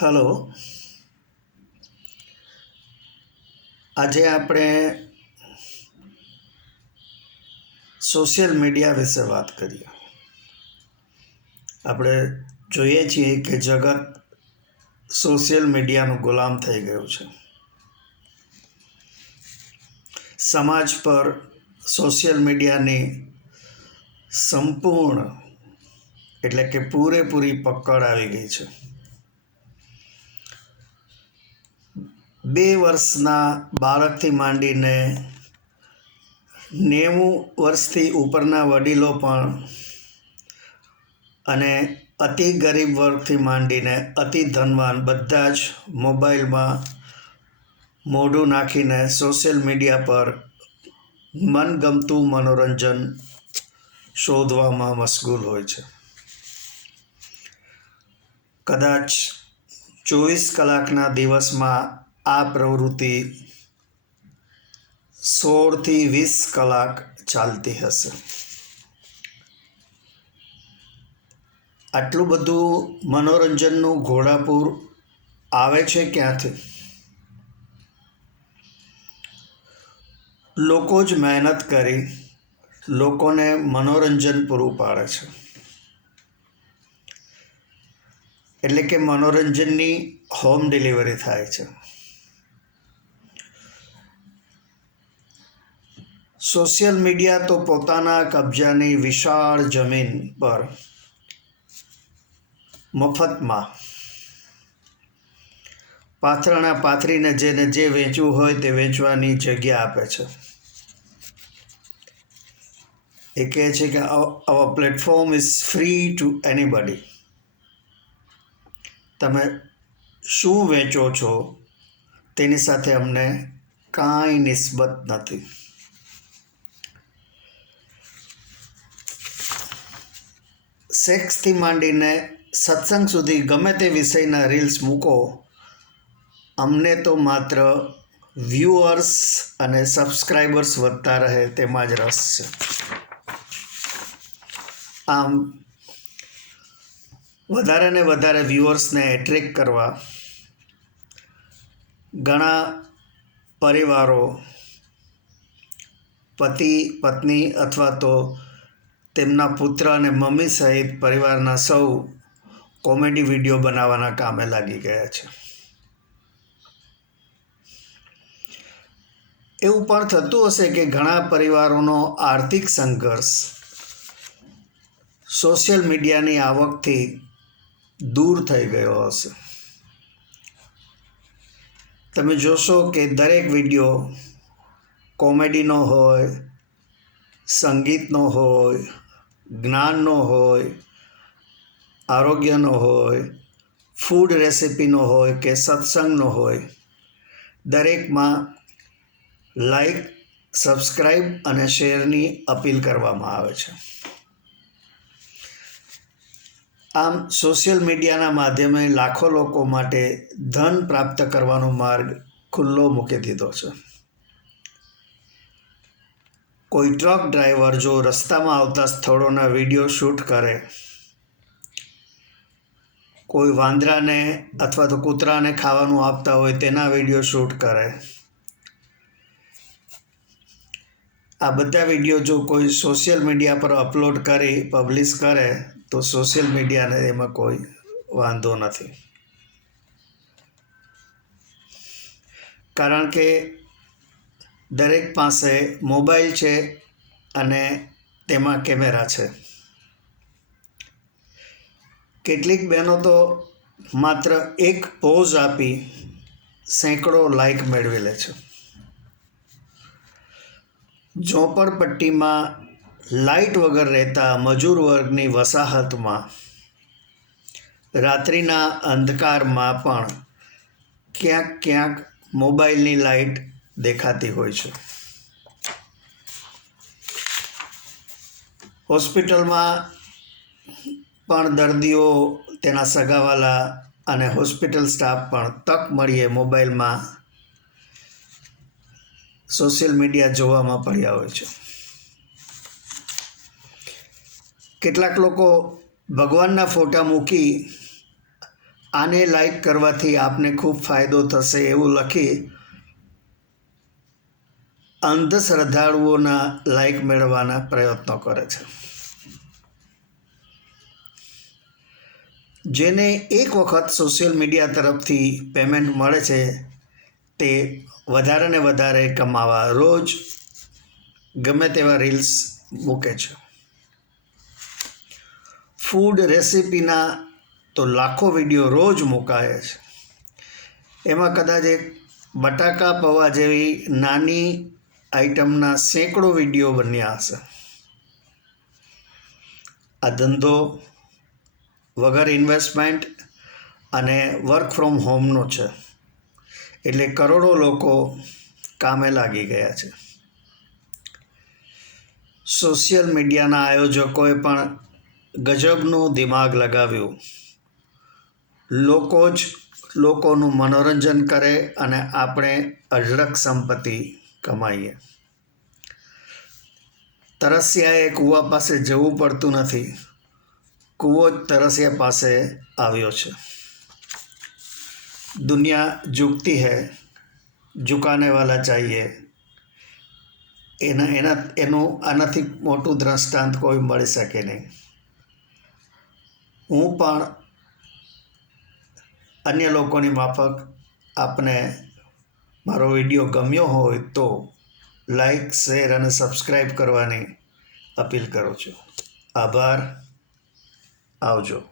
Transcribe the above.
Hello આજે આપણે social media વિશે વાત કરીએ. આપણે જોઈએ છીએ કે જગત સોશિયલ મીડિયાનું ગુલામ થઈ ગયું છે. સમાજ પર સોશિયલ મીડિયાની સંપૂર્ણ એટલે કે પૂરેપૂરી પકડ આવી ગઈ છે. બે વર્ષના બાળકથી માંડીને નેવું વર્ષથી ઉપરના વડીલો પણ અને અતિ ગરીબ વર્ગથી માંડીને અતિ ધનવાન બધા જ મોબાઈલમાં મોઢું નાખીને સોશિયલ મીડિયા પર મનગમતું મનોરંજન શોધવામાં મશગુલ હોય છે. કદાચ ચોવીસ કલાકના દિવસમાં આ પ્રવૃત્તિ સોળથી વીસ કલાક ચાલતી હશે. આટલું બધું મનોરંજનનું ઘોડાપૂર આવે છે ક્યાંથી? લોકો જ મહેનત કરી લોકોને મનોરંજન પૂરું પાડે છે. એટલે કે મનોરંજનની હોમ ડિલિવરી થાય છે. સોશિયલ મીડિયા તો પોતાના કબજાની વિશાળ જમીન પર મફતમાં. પાથરણા પાથરીને જેને જે વેચવું હોય તે વેચવાની જગ્યા આપે છે. એ કહે છે કે our platform is free to anybody તમે શું વેચો છો તેની સાથે અમને કાંઈ નિસ્બત નથી. સેક્સથી માંડીને સત્સંગ સુધી ગમે તે વિષયના રીલ્સ મૂકો, અમને તો માત્ર વ્યૂઅર્સ અને સબસ્ક્રાઈબર્સ વધતા રહે તેમાં જ રસ છે. આમ વધારે ને વધારે વ્યૂઅર્સને એટ્રેક કરવા. ઘણા પરિવારો, પતિ, પત્ની અથવા તો તેમના પુત્ર અને મમ્મી સહિત પરિવારના સૌ કોમેડી વીડિયો બનાવવાના કામે લાગી ગયા છે. એવું પણ થતું હશે કે ઘણા પરિવારોનો આર્થિક સંઘર્ષ સોશિયલ મીડિયાની આવકથી દૂર થઈ ગયો હશે. તમે જોશો કે દરેક વીડિયો કોમેડીનો હોય, સંગીતનો હોય, જ્ઞાનનો હોય, આરોગ્યનો હોય ફૂડ રેસિપીનો હોય કે સત્સંગનો હોય, દરેકમાં લાઈક સબસ્ક્રાઈબ અને શેરની અપીલ કરવામાં આવે છે. આમ સોશિયલ મીડિયાના માધ્યમે લાખો લોકો માટે ધન પ્રાપ્ત કરવાનો માર્ગ ખુલ્લો મૂકી દીધો છે. કોઈ ટ્રક ડ્રાઈવર જો રસ્તામાં આવતા સ્થળોના વીડિયો શૂટ કરે, કોઈ વાંદરાને અથવા તો કૂતરાને ખાવાનું આપતા હોય તેના વીડિયો શૂટ કરે, આ બધા વીડિયો જો કોઈ સોશિયલ મીડિયા પર અપલોડ કરી પબ્લિશ કરે તો સોશિયલ મીડિયાને એમાં કોઈ વાંધો નથી. કારણ કે દરેક પાસે મોબાઈલ છે અને તેમાં કેમેરા છે. કેટલીક બહેનો તો માત્ર એક પોઝ આપી સેંકડો લાઈક મેળવી લે છે. ઝોપડપટ્ટીમાં લાઇટ વગર રહેતા મજૂર વર્ગની વસાહતમાં રાત્રિના અંધકારમાં પણ ક્યાંક ક્યાંક મોબાઈલની લાઇટ દેખાતી હોય છે. હોસ્પિટલમાં પણ દર્દીઓ તેના સગાવાલા અને હોસ્પિટલ સ્ટાફ પણ તક મળીએ મોબાઈલમાં સોશિયલ મીડિયા જોવામાં પડ્યા હોય છે. કેટલાક લોકો ભગવાનના ફોટા મૂકી આને લાઈક કરવાથી આપને ખૂબ ફાયદો થશે એવું લખી અંધશ્રદ્ધાળુઓના લાઈક મેળવવાના પ્રયત્નો કરે છે. જેને એક વખત સોશિયલ મીડિયા તરફથી પેમેન્ટ મળે છે, તે વધારે ને વધારે કમાવા રોજ ગમે તેવા રીલ્સ મૂકે છે. ફૂડ રેસિપીના તો લાખો વીડિયો રોજ મુકાય છે. એમાં કદાચ એક બટાકા પૌવા જેવી નાની આઈટમના સેંકડો વીડિયો બન્યા હશે. આ ધંધો વગર ઇન્વેસ્ટમેન્ટ અને વર્ક ફ્રોમ હોમનો છે. એટલે કરોડો લોકો કામે લાગી ગયા છે. સોશિયલ મીડિયાના આયોજકોએ પણ ગજબનું દિમાગ લગાવ્યું. લોકો જ લોકોનું મનોરંજન કરે અને આપણે અઢળક સંપત્તિ કમાઈએ. તરસ્યાએ કૂવા પાસે જવું પડતું નથી. કૂવો જ તરસ્યા પાસે આવ્યો છે. દુનિયા ઝૂકતી હૈ, ઝુકાને વાલા ચાહીએ. એના એના, એનું આનાથી મોટું દ્રષ્ટાંત કોઈ મળી શકે નહીં. હું પણ અન્ય લોકોની માફક આપને મારો વીડિયો ગમ્યો હોય તો લાઈક, શેર અને સબસ્ક્રાઈબ કરવાની અપીલ કરું છું. આભાર. આવજો.